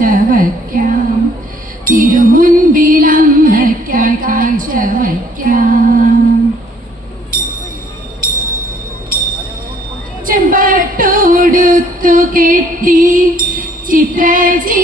കാഴ്ച വയ്ക്കാം തിരുമുൻപിൽ അമ്മയ്ക്കായി കാഴ്ച വയ്ക്കാം ചെമ്പട്ടോടുത്തു കെട്ടി ചിത്രജീ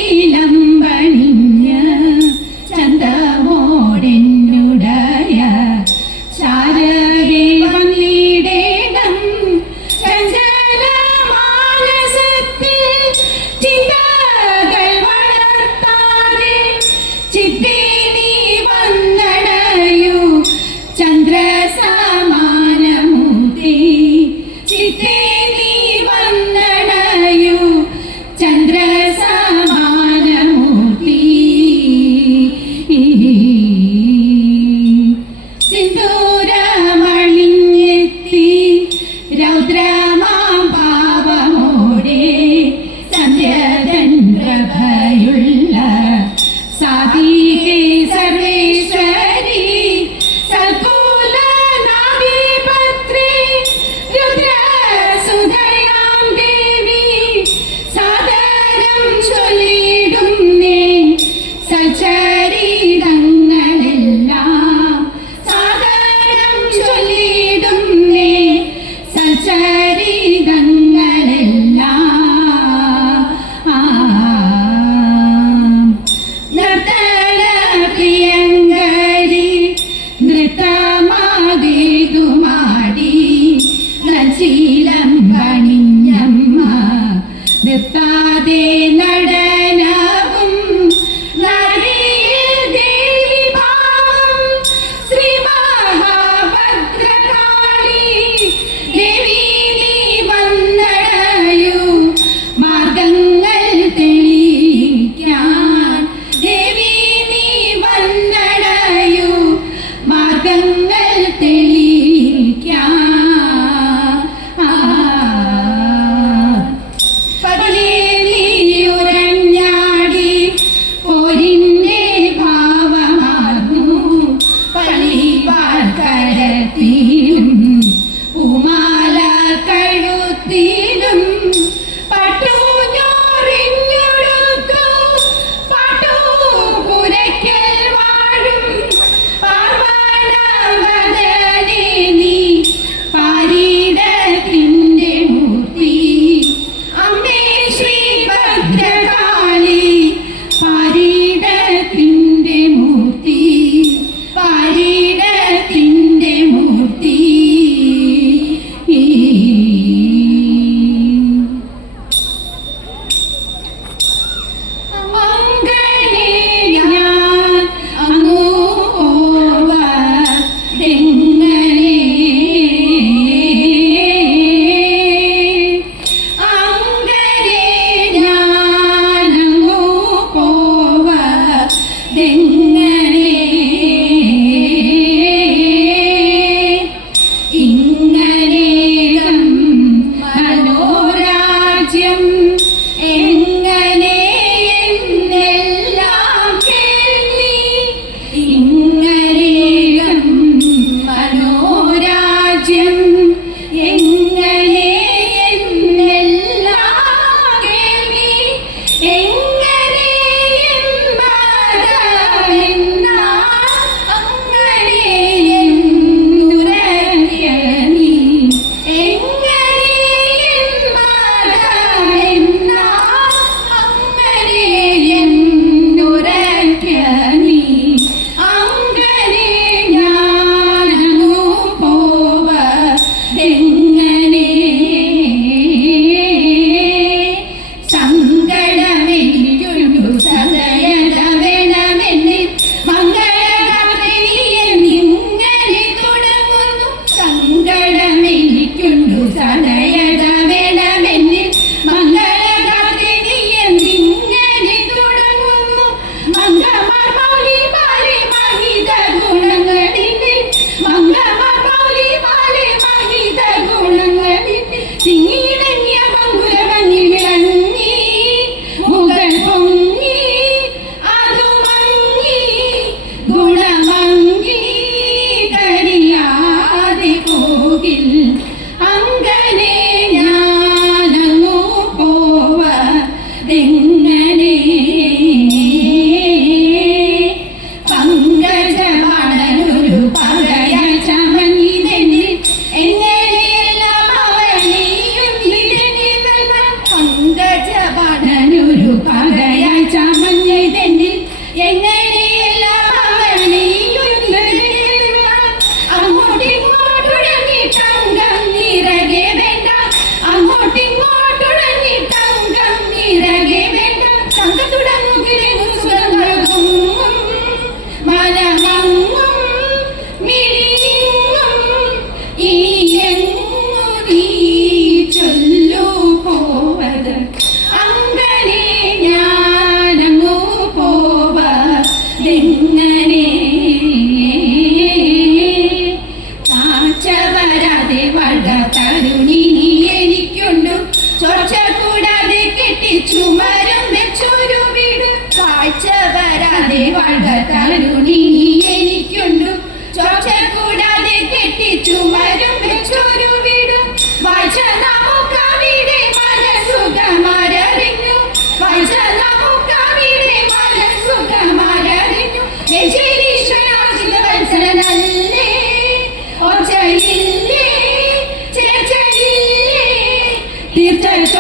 मा വേദുമാടി നശീലം കണിഞ്ഞമ്മ നിർത്താതെ നട Thank you. Monday. പോവതെങ്ങനെ പോവത് അങ്ങനെ ഞാനങ്ങു പോവതെങ്ങനെ Tell you.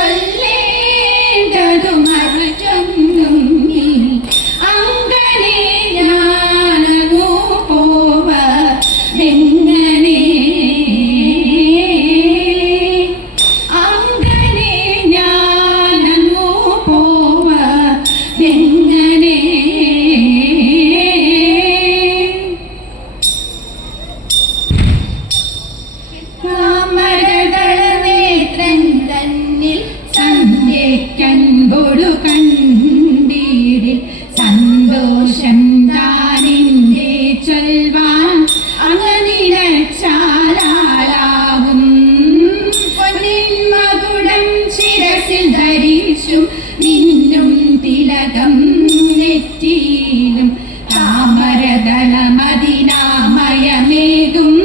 பெய்கும்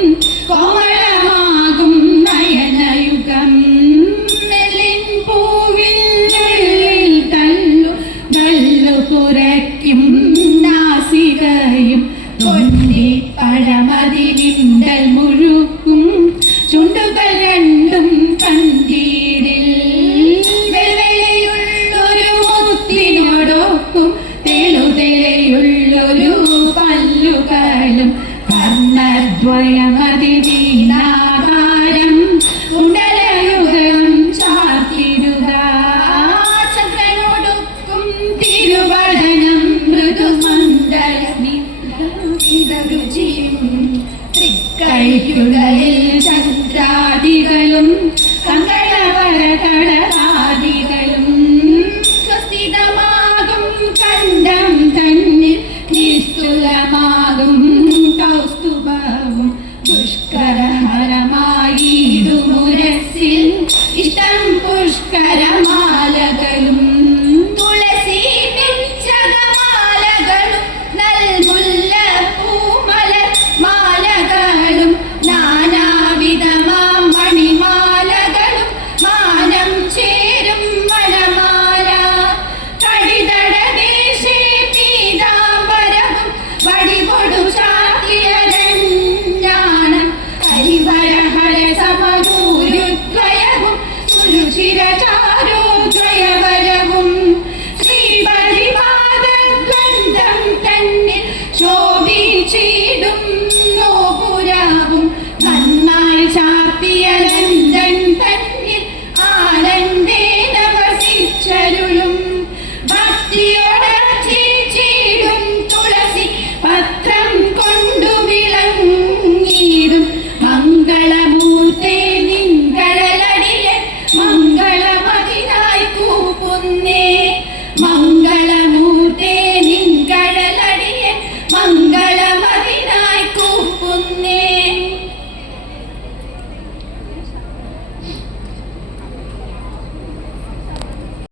you.